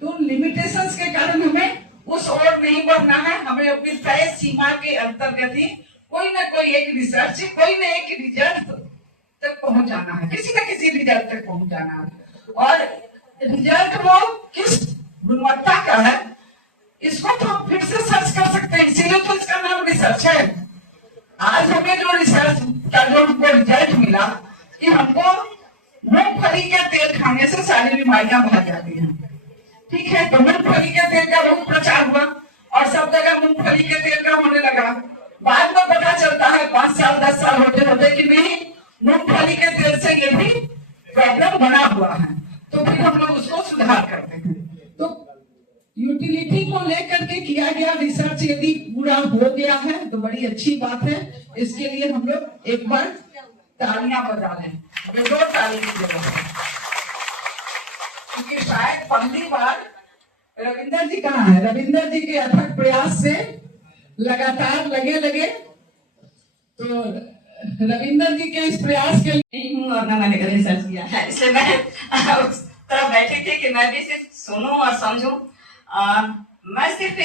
तो लिमिटेशंस के कारण हमें उस ओर नहीं बढ़ना है, हमें अपनी तय सीमा के अंतर्गत ही कोई ना कोई एक रिसर्च, कोई ना एक रिजल्ट तक पहुंचाना है, किसी न किसी रिजल्ट तक पहुंचाना है। और रिजल्ट वो किस गुणवत्ता का है इसको तो हम फिर से सर्च कर सकते हैं, इसीलिए तो इसका नाम रिसर्च है। आज हमें जो रिसर्च का जो हमको रिजल्ट मिला कि हमको मूंगफली के तेल खाने से सारी बीमारियां भाग जाती हैं, ठीक है। तो मूंगफली के तेल का बहुत प्रचार हुआ और सब जगह मूंगफली के तेल का होने लगा। बाद में पता चलता है 5 साल 10 साल होते होते कि नहीं, मूंगफली के तेल से ये भी प्रॉब्लम बना हुआ है। तो फिर हम लोग उसको सुधार करते हैं। तो यूटिलिटी को लेकर के किया गया रिसर्च यदि पूरा हो गया है तो बड़ी अच्छी बात है। इसके लिए हम लोग एक बार तालियां बजा लें, हमें 2 ताली की जरूरत है, क्योंकि शायद पहली बार रविंदर जी कहाँ है, रविंदर जी के अथक प्रयास से लगातार लगे तो रविंदर जी के इस प्रयास के लिए हूँ और ना मैंने कभी रिसर्च किया है, इसलिए मैं उस तरह बैठी थी कि मैं भी सिर्फ सुनूं और समझूं। मैं सिर्फ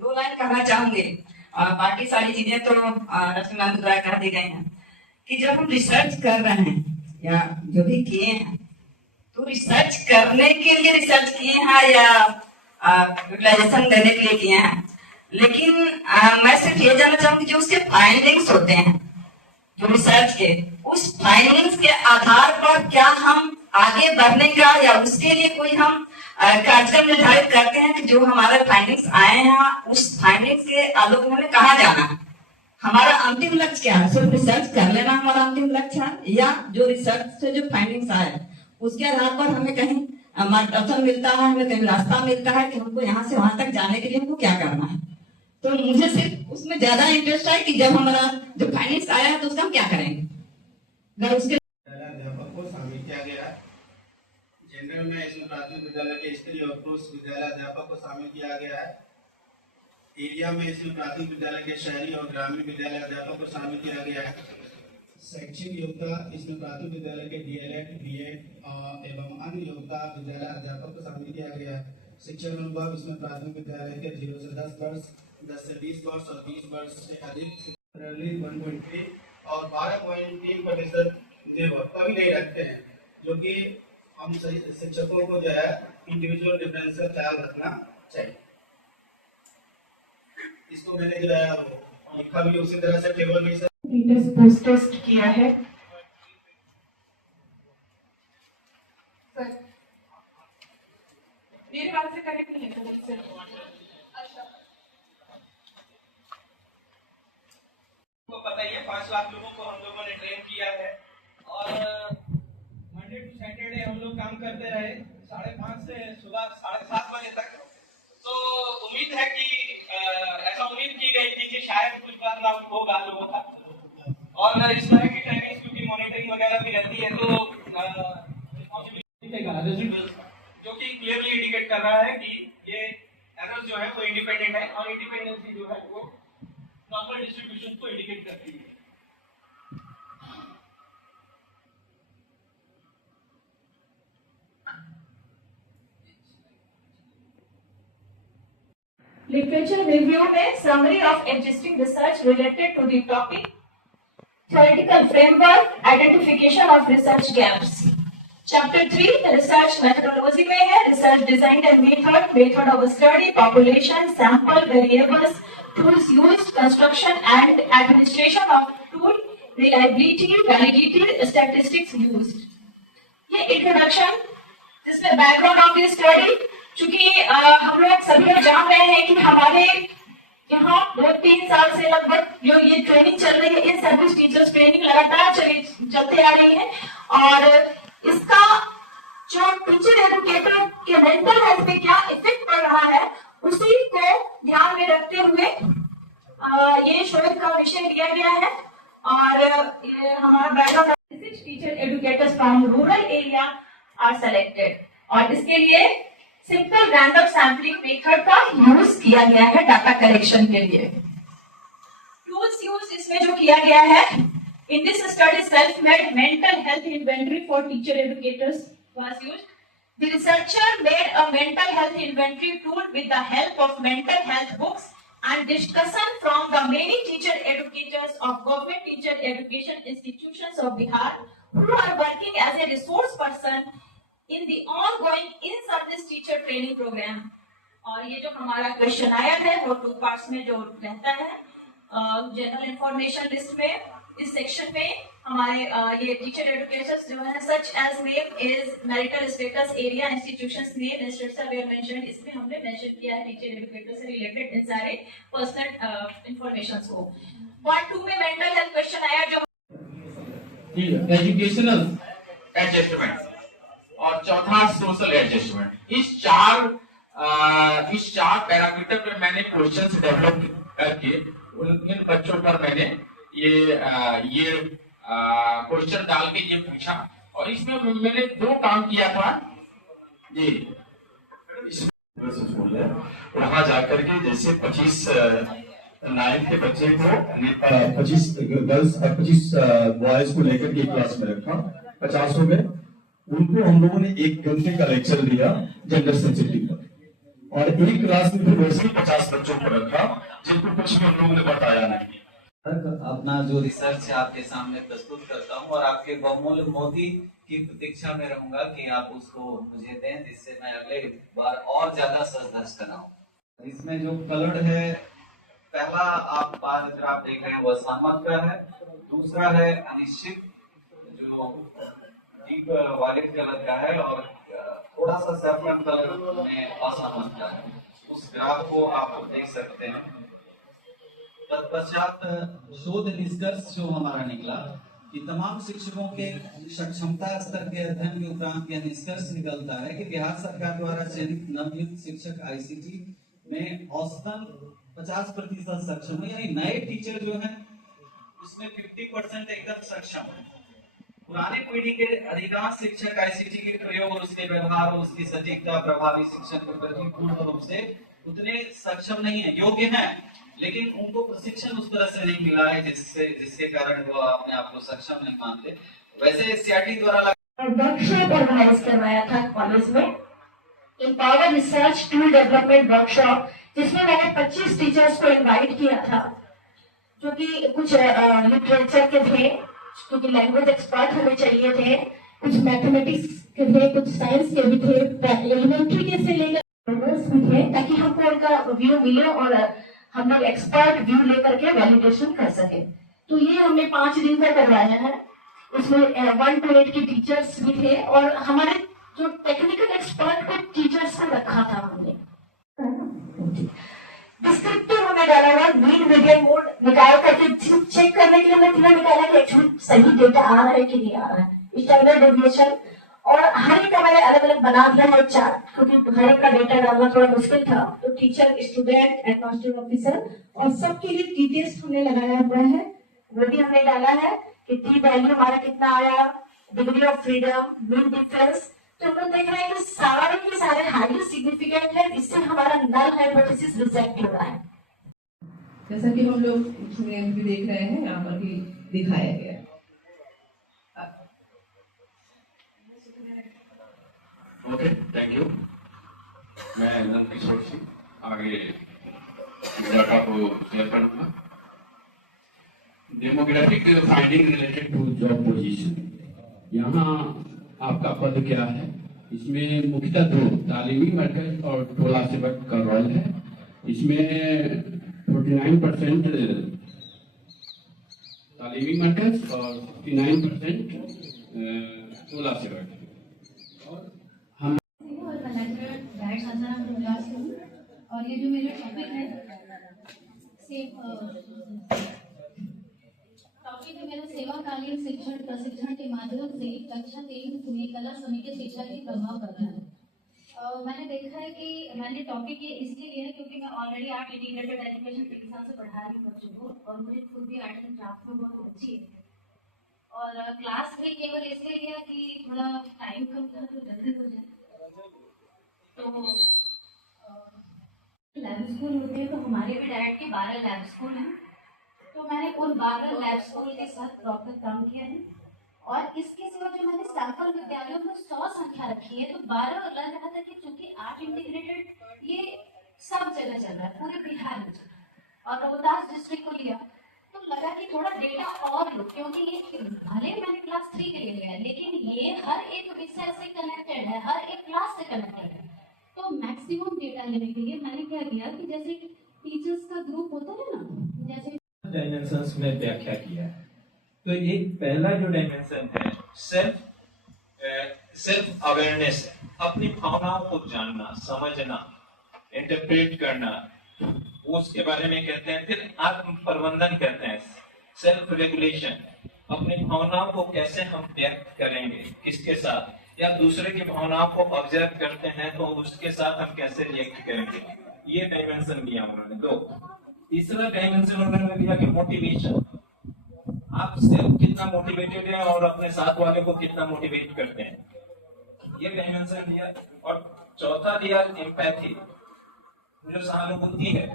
2 लाइन कहना चाहूंगी। बाकी सारी चीजें तो रश्मि मैम द्वारा कह दी गई हैं कि जब हम रिसर्च कर रहे हैं या जो भी किए हैं तो रिसर्च करने के लिए रिसर्च किए हैं या यूटिलाइजेशन देने के लिए किए हैं। लेकिन मैं सिर्फ ये जानना चाहूंगी जो उसके फाइंडिंग्स होते हैं जो रिसर्च के, उस फाइंडिंग्स के आधार पर क्या हम आगे बढ़ने का या उसके लिए कोई हम कार्यक्रम निर्धारित करते हैं कि जो हमारे फाइंडिंग्स आए हैं उस फाइंडिंग्स के आलोक में हमें कहाँ जाना है, हमारा अंतिम लक्ष्य क्या है। सिर्फ रिसर्च कर लेना हमारा अंतिम लक्ष्य है या जो रिसर्च से जो फाइंडिंग्स आए उसके आधार पर हमें कहीं मार्गदर्शन मिलता है, हमें कहीं रास्ता मिलता है कि हमको यहाँ से वहां तक जाने के लिए हमको क्या करना है। तो मुझे सिर्फ उसमें ज्यादा इंटरेस्ट है कि जब हमारा जो फाइनेंस आया है तो उसका हम क्या करेंगे। अगर उसके अध्यापक को शामिल किया गया है। जनरल में इसमें प्राथमिक विद्यालय के स्त्री और पुरुष विद्यालय अध्यापक को शामिल किया गया है। एरिया में इसमें प्राथमिक विद्यालय के शहरी और ग्रामीण विद्यालय अध्यापक को शामिल किया गया है। शैक्षिक योग्यता इसमें प्राथमिक विद्यालय के डीएलएड, बीएड एवं अन्य योग्यता विद्यालय अध्यापक को शामिल किया गया है। शिक्षण अनुभव इसमें प्राथमिक विद्यालय के 0 से 10 वर्ष, 10 से 20 वर्ष और 20 वर्ष से अधिक 1.3 और 12.3% कभी नहीं रखते हैं, जो कि हम शिक्षकों को जो है इंडिविजुअल डिफरेंस का ख्याल रखना चाहिए। इसको मैंने जो है लिखा भी उसी तरह से टेबल में पोस्ट टेस्ट किया है। मेरे बात से कनेक्ट नहीं है मुझसे। को पता ही है 5 लाख लोगों को हम लोगों ने ट्रेन किया है और मंडे टू सैटरडे हम लोग काम करते रहे 5:30 से सुबह 7:30 बजे तक। तो उम्मीद है कि ऐसा उम्मीद की गई थी कि शायद कुछ बदलाव होगा लोगों का और इस तरह की ट्रेनिंग क्योंकि मॉनिटरिंग वगैरह भी रहती है तो रिजल्ट जो कि क्लियरली इंडिकेट कर रहा है कि ये एरर्स जो है वो इंडिपेंडेंट है और इंडिपेंडेंसी जो है वो नॉर्मल डिस्ट्रीब्यूशन को इंडिकेट करती है। लिटरेचर रिव्यू में summary of existing research related to the topic, theoretical framework, identification of research gaps. Chapter 3 research methodology में है research design and method of study, population, sample, variables, tools used, construction and administration of tool, reliability, validity, statistics used. ये introduction जिसमें background of the study, चूंकि हम लोग सभी लोग जान रहे हैं कि हमारे यहाँ 2-3 साल से लगभग जो ये ट्रेनिंग चल रही है, इन सर्विस टीचर्स ट्रेनिंग लगातार चलते आ रही है और इसका जो टीचर एजुकेटर के मेंटल हेल्थ पे क्या इफेक्ट पड़ रहा है उसी को ध्यान में रखते हुए ये शोध का विषय लिया गया है और हमारा background teacher educators from rural area are selected और इसके लिए सिंपल रैंडम सैम्पलिंग मेथड का यूज किया गया है डाटा कलेक्शन के लिए। टूल्स यूज इसमें जो किया गया है, in this study self-made mental health inventory for teacher educators was used. The researcher made a mental health inventory tool with the help of mental health books and discussion from the many teacher educators of government teacher education institutions of Bihar who are working as a resource person in the ongoing in-service teacher training program. और ये जो हमारा question आया है वो 2 parts में जो रहता है, जनरल इंफॉर्मेशन लिस्ट में इस सेक्शन में हमारे ये टीचर एजुकेशंस जो है such as name is marital status area institutions name institution were mention, इसमें हमने मेंशन किया है टीचर एजुकेटर से रिलेटेड इन सारे पर्सनल इंफॉर्मेशंस को। पार्ट 2 में मेंटल हेल्थ क्वेश्चन आया जो एजुकेशनल एडजस्टमेंट और चौथा सोशल एडजस्टमेंट। इस चार पैरामीटर पे मैंने क्वेश्चंस डेवलप करके इन बच्चों पर मैंने ये क्वेश्चन डाल के ये पूछा और इसमें मैंने 2 काम किया था जी। वहां जाकर के जैसे 25 9th के बच्चे को 25 गर्ल्स 25 बॉयज को लेकर के क्लास में रखा, 50 हो गए। उनको हम लोगों ने 1 घंटे का लेक्चर दिया जेंडर सेंसिटिव पर, और एक क्लास में फिर वैसे ही 50 बच्चों को रखा जिनको कुछ भी हम लोगों ने बताया नहीं। अपना जो रिसर्च है आपके सामने प्रस्तुत करता हूं और आपके बहुमूल्य मोदी की प्रतीक्षा में रहूंगा कि आप उसको मुझे दें, जिससे मैं अगले बार और ज्यादा सज धज कराऊं। इसमें जो कलर्ड है, पहला आप बार ग्राफ देख रहे हैं वो सहमत का है, दूसरा है अनिश्चित जो डीप वायलेट कलर का है, और थोड़ा सा सैफरन कलर में असहमत का है। उस ग्राफ को आप देख सकते हैं। तत्पश्चात शोध निष्कर्ष जो हमारा निकला कि तमाम शिक्षकों के सक्षमता स्तर के अध्ययन के उपरांत यह निष्कर्ष निकलता है कि बिहार सरकार द्वारा चयनित नवनियुक्त शिक्षक आईसीटी में औसतन 50% सक्षम है, यानी नए टीचर जो हैं उसमें 50% एकदम सक्षम है। पुराने पीढ़ी के अधिकांश शिक्षक आईसीटी के प्रयोग और उसके व्यवहार और उसकी सटीकता प्रभावी शिक्षण के प्रति पूर्ण रूप से उतने सक्षम नहीं है, योग्य हैं, लेकिन उनको प्रशिक्षण उस तरह से नहीं मिला है जिसके कारण वो अपने आप को सक्षम नहीं मानते। वैसे सीआरटी द्वारा वर्कशॉप ऑर्गेनाइज करवाया था कॉलेज में, empower research tool development workshop, जिसमें मैंने 25 टीचर्स को इनवाइट किया था जो कि कुछ लिटरेचर के थे, क्योंकि लैंग्वेज एक्सपर्ट हमें चाहिए थे, कुछ मैथमेटिक्स के थे, कुछ साइंस के भी थे, एलिमेंट्री के से लेकर भी थे, ताकि हमको उनका व्यू मिले और हम लोग एक्सपर्ट व्यू लेकर के वैलिडेशन कर सके। तो ये हमने 5 दिन का करवाया है। इसमें 1 to 8 की टीचर्स भी थे और हमारे जो टेक्निकल एक्सपर्ट को टीचर्स को रखा था हमने। डिस्क्रिप्टिव हमने डाला हुआ मीन मीडियन मोड निकाल करके चेक करने के लिए हमने पूरा निकाला कि एक्चुअली सही डेटा आ रहा है कि नहीं आ रहा है, स्टैंडर्ड डेविएशन, और हर एक का मैंने अलग अलग बना दिया है चार्ट, क्योंकि हर एक का डेटा डालना थोड़ा मुश्किल था। तो टीचर, स्टूडेंट, एडमिनिस्ट्रेटिव ऑफिसर और सबके लिए टी टेस्ट हमने लगाया हुआ है, वो भी हमने डाला है कि टी वैल्यू हमारा कितना आया, degree of freedom, mean difference. तो हम लोग देख रहे हैं कि सारे के सारे हाईली सिग्निफिकेंट है, इससे हमारा नल हाइपोथेसिस रिजेक्ट हो रहा है। जैसा कि हम लोग इसमें भी देख रहे हैं, यहाँ पर भी दिखाया गया है। Okay, thank you. मैं नंद किशोर सिंह आगे डाटा को शेयर करूंगा। Demographic finding related to job position. यहाँ आपका पद क्या है? इसमें मुख्यतः 2 तालीमी मरकज और टोला सेवक का रोल है। इसमें 49% तालीमी मरकज और 59% टोला सेवक। और ये जो मेरा टॉपिक है सेवाकालीन शिक्षण प्रशिक्षण के माध्यम से कक्षा 3 में कला समिति शिक्षा की प्रभाव पड़ता है। मैंने देखा है कि मैंने टॉपिक ये इसलिए लिया है क्योंकि मैं ऑलरेडी आर्ट इंटीग्रेटेड एजुकेशन 3 साल से पढ़ा रही हूँ बच्चों को, और मुझे खुद भी आर्ट एंड क्राफ्ट में बहुत अच्छी है। और क्लास भी केवल इसलिए लिया कि थोड़ा टाइम कम था तो जल्दी हो जाए। तो लैब स्कूल होते हैं, तो हमारे भी डायरेक्ट के 12 लैब स्कूल हैं, तो मैंने उन 12 लैब स्कूल के साथ प्रॉपर काम किया है। और इसके सिवा जो मैंने सैंपल विद्यालयों में 100 संख्या रखी किए तो 12 लग रहा था कि चूंकि 8 इंटीग्रेटेड ये सब जगह चल रहा है, पूरे बिहार में चल रहा है, और रोहतास डिस्ट्रिक्ट को लिया तो लगा कि थोड़ा डेटा और लो, क्योंकि ये भले मैंने क्लास 3 के लिए लिया है लेकिन ये हर एक विषय से कनेक्टेड है, हर एक क्लास से कनेक्टेड है। तो मैक्सिमम डेटा लेने के लिए मैंने क्या किया कि जैसे टीचर्स का ग्रुप होता है ना, जैसे डायमेंशंस में व्याख्या किया है। तो एक पहला जो डायमेंशन है सेल्फ अवेयरनेस है, अपनी भावनाओं को जानना, समझना, इंटरप्रेट करना, उसके बारे में कहते हैं। फिर आत्म प्रबंधन कहते हैं, सेल्फ रेगुलेशन, अपनी भावनाओं को कैसे हम व्यक्त करेंगे, किसके साथ, या दूसरे की भावनाओं को ऑब्जर्व करते हैं तो उसके साथ हम कैसे रिएक्ट करेंगे, ये डायमेंशन दिया उन्होंने। दो, तीसरा डायमेंशन उन्होंने दिया कि मोटिवेशन, आप सेल्फ कितना मोटिवेटेड है और अपने साथ वाले को कितना मोटिवेट करते हैं, ये डायमेंशन दिया। और चौथा दिया एम्पैथी, जो सहानुभूति है,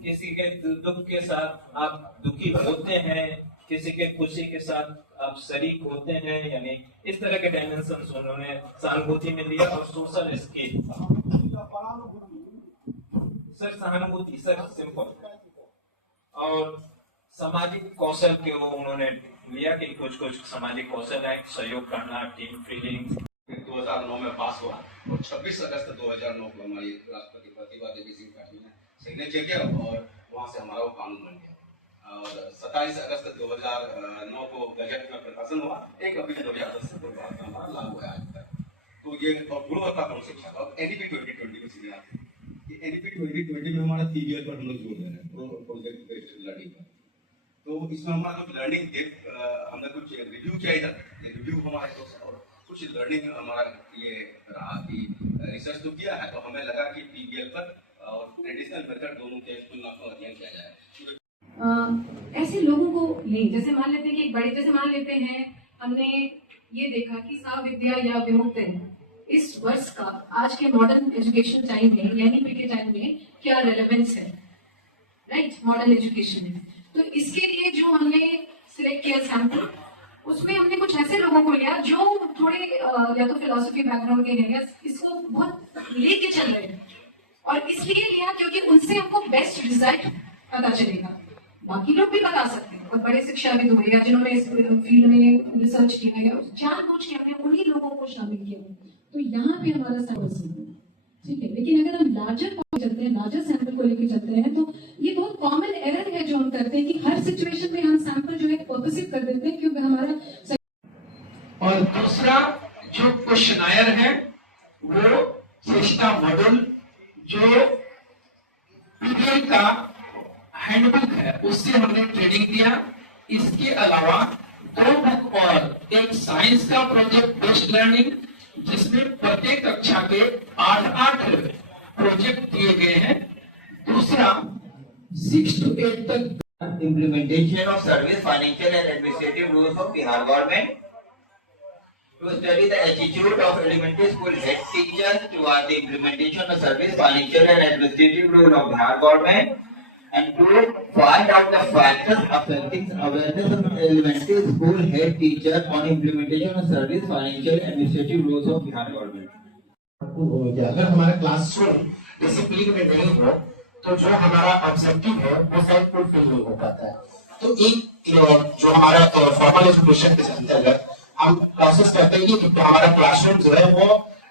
किसी के दुख के साथ आप दुखी होते हैं, किसी के खुशी के साथ आप शरीक होते हैं, यानी इस तरह के डायमेंशन उन्होंने सहानुभूति में दिया। और सोशल स्किल, सर सहानुभूति, सर सिंपल। और सामाजिक कौशल के वो उन्होंने लिया कि कुछ सामाजिक कौशल है, सहयोग करना, टीम फीलिंग। 2009 में पास हुआ और 26 अगस्त 2009 को हमारी राष्ट्रपति प्रतिभा देवी सिंह पाटिल ने सिग्नेचर किया और वहां से हमारा वो कानून बन गया। और 27 अगस्त 2009 को गजट में प्रकाशन हुआ, 1 अप्रैल 2010 से हमारा लागू है आज तक। तो ये गुणवत्तापूर्ण शिक्षा। अब एनईपी 2020 की सीधी आती है, एनईपी 2020 में हमारा 3 ईयर पर हम लोग जोड़ रहे हैं प्रोजेक्ट बेस्ड लर्निंग पर। तो इसमें हमारा कुछ लर्निंग हमने कुछ रिव्यू किया इधर, रिव्यू हमारे कुछ लर्निंग हमारा ये रहा कि रिसर्च तो किया है, तो हमें लगा कि पीबीएल पर और ट्रेडिशनल मेथड दोनों के तुलनात्मक अध्ययन किया जाए। ऐसे लोगों को लें, जैसे मान लेते हैं कि एक बड़े, जैसे मान लेते हैं हमने ये देखा कि साविद्या या विमुक्ति इस वर्ष का आज के मॉडर्न एजुकेशन टाइम में, एनईपी के टाइम में क्या रेलेवेंस है, राइट, मॉडर्न एजुकेशन में। तो इसके लिए जो हमने सिलेक्ट किया सैंपल, उसमें हमने कुछ ऐसे लोगों को लिया जो थोड़े या तो फिलोसफी बैकग्राउंड के हैं या इसको बहुत लेके चल रहे हैं, और इसलिए लिया क्योंकि उनसे हमको बेस्ट रिजल्ट पता चलेगा। बाकी लोग भी बता सकते हैं, और बड़े शिक्षाविद हुए या जिन्होंने इस फील्ड में रिसर्च की है, जानबूझ के हमने उन्हीं लोगों को शामिल किया। तो यहाँ पे हमारा सैंपल, ठीक है। लेकिन अगर हम लार्जर चलते हैं, लार्जर सैंपल को लेकर चलते हैं, तो ये बहुत कॉमन एरर है जो हम करते हैं कि हर सिचुएशन में हम सैंपल जो है पर्पसिव कर देते हैं, क्योंकि हमारा। और दूसरा जो क्वेश्चनायर है वो चेष्टा मॉडल, जो पीबीएल का हैंडबुक है, उससे हमने ट्रेनिंग दिया। इसके अलावा 2 बुक और एक साइंस का प्रोजेक्ट बेस्ड लर्निंग, जिसमें प्रत्येक कक्षा के 8 प्रोजेक्ट दिए गए हैं। दूसरा 6 to 8 तक implementation of service, financial and administrative rules of Bihar government, to study the attitude of elementary school head teachers toward the implementation of service, financial and administrative rule of Bihar government, and to find out the factors affecting awareness of elementary school head teachers on implementation of service, financial and administrative rules of Bihar government. अगर हमारा classroom discipline में नहीं हो तो जो हमारा objective है वो शायद फुलफिल नहीं हो पाता है। तो एक जो हमारा फॉर्मल एजुकेशन के अंतर्गत हम प्रोसेस करते हैं कि हमारा क्लासरूम जो है वो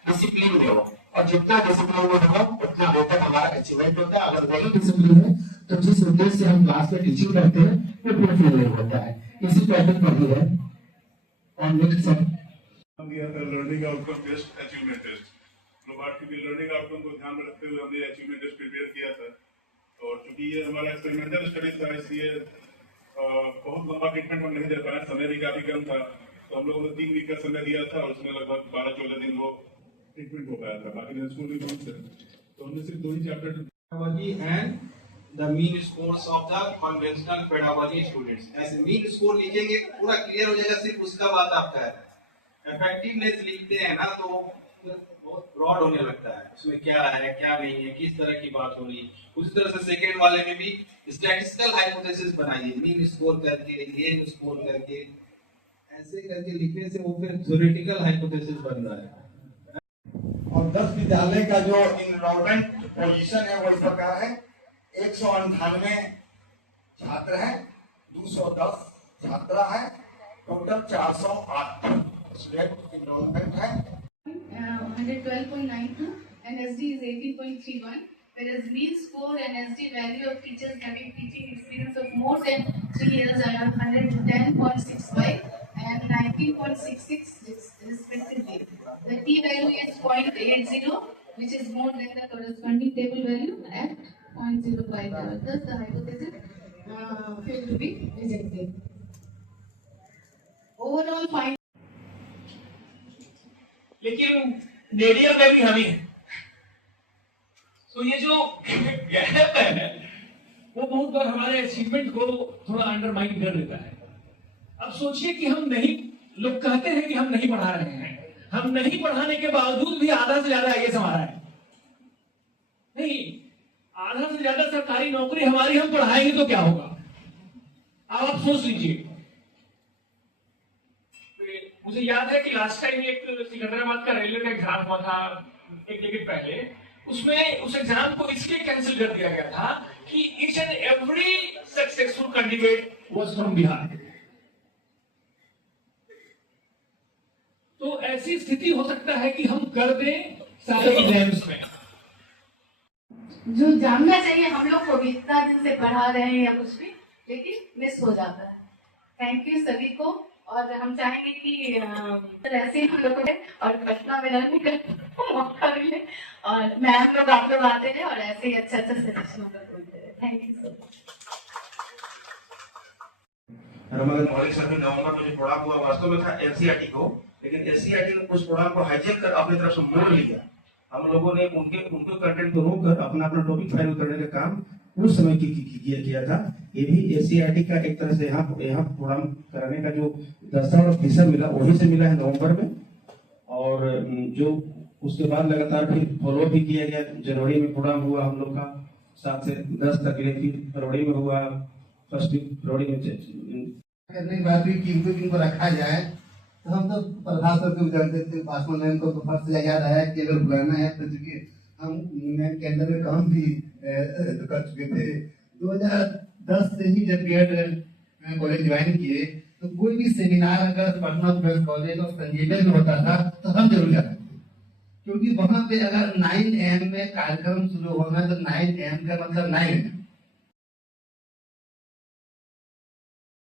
डिसिप्लिन में हो, और जितना डिसिप्लिन में होगा उतना बेहतर हमारा अचीवमेंट होता है। अगर नहीं डिसिप्लिन है तो जिस उद्देश्य से हम क्लास में टीचिंग करते हैं वो फुलफिल नहीं होता है। इसी टॉपिक पर ही है। और next sir learning outcome test, achievement test. बात की लर्निंग आउटकम को ध्यान में रखते हुए हमने अचीवमेंट टेस्ट प्रिपेयर किया था। और चूंकि ये हमारा एक्सपेरिमेंटल स्टडी था, इसलिए बहुत लंबा ट्रीटमेंट हम नहीं दे पाए, समय भी काफी कम था। तो हम लोगों ने 3 वीक का समय दिया था और उसमें लगभग 12-14 दिन वो ट्रीटमेंट हो पाया था। बाकी स्कूल भी बहुत थे, तो हमने सिर्फ 2 ही chapter and the mean scores of the conventional pedagogy students. ऐसे मीन स्कोर लिखेंगे, पूरा क्लियर हो जाएगा, सिर्फ उसका बात आपका है। इफेक्टिवनेस लिखते हैं ना तो बहुत ब्रॉड होने लगता है, उसमें क्या है क्या नहीं है, किस तरह की बात हो रही है। उसी तरह से सेकेंड वाले में भी स्टैटिस्टिकल हाइपोथेसिस बनाइए, मीन स्कोर करके, एन स्कोर करके, ऐसे करके लिखने से वो फिर थ्योरेटिकल हाइपोथेसिस बन रहा है। और 10 विद्यालय का जो इनरोलमेंट पोजीशन है वो इस प्रकार है। 198 छात्र हैं, 210 छात्रा है, टोटल 408 स्टूडेंट इनरोलमेंट है। 112.92 and SD is 18.31, whereas mean score and SD value of teachers having teaching experience of more than 3 years are 110.65 and 19.66 respectively. The T value is 0.80, which is more than the corresponding table value at 0.05. Thus, the hypothesis failed to be rejected. Overall finding. लेकिन नेडियर में भी हम ही हैं। तो ये जो gap है वो बहुत बार हमारे अचीवमेंट को थोड़ा अंडरमाइन कर देता है। अब सोचिए कि हम नहीं, लोग कहते हैं कि हम नहीं पढ़ा रहे हैं, हम नहीं पढ़ाने के बावजूद भी आधा से ज्यादा आईएएस हमारा है। नहीं, आधा से ज्यादा सरकारी नौकरी हमारी हम पढ़ाएंगे तो क्या होगा? अब आप सोच लीजिए। मुझे याद है कि लास्ट टाइम एक सिकंदराबाद का रेलवे का एग्जाम हुआ था एक लेकिन पहले, उसमें उस एग्जाम को इसलिए कैंसिल कर दिया गया था कि each and every successful candidate was from Bihar. तो ऐसी स्थिति हो सकता है कि हम कर दें सारे एग्जाम्स में। जो जानना चाहिए हम लोग को भी, इतना दिन से पढ़ा रहे हैं या कुछ भी, लेकिन मिस हो जाता है। थैंक यू सभी को, और हम चाहेंगे कि ऐसे ही हम लोग को और पटना में रहने का मौका मिले और मैम लोग आप लोग आते हैं और ऐसे ही अच्छा सजेशन बोलते हैं। Thank you so much. हमारे मौलिक सर्वे नवंबर में जो प्रोग्राम हुआ वास्तव में था एनसीईआरटी को, लेकिन एनसीईआरटी ने उस प्रोग्राम को हाईजैक कर अपनी तरफ से मोड़ लिया। हम लोगों ने उनके कंटेंट को रोककर अपना टॉपिक फाइनल करने का काम उस समय किया था। ये भी एनसीईआरटी का एक तरह से यहाँ प्रोग्राम कराने का जो दस्ता और फीसद मिला वहीं से मिला है नवंबर में, और जो उसके बाद लगातार फिर फॉलो भी किया गया। जनवरी में प्रोग्राम हुआ हम लोग का 7 से 10 तक, फिर फरवरी में हुआ, फर्स्ट वीक फरवरी में करने के बाद भी किनको रखा जाए। तो हम तो प्रधान सर जानते थे, पासवान मैम को फर्स्ट याद आया कि अगर बुलाना है तो, चूंकि हम मैम के अंदर में काम भी कर चुके थे। 2010 से ही जब बीएड कॉलेज ज्वाइन किए तो कोई भी सेमिनार अगर पटना गर्ल्स कॉलेज और संजीवनी में होता था तो हम जरूर जाते थे, क्योंकि वहां पे अगर 9 AM में कार्यक्रम शुरू होना तो 9 AM का मतलब 9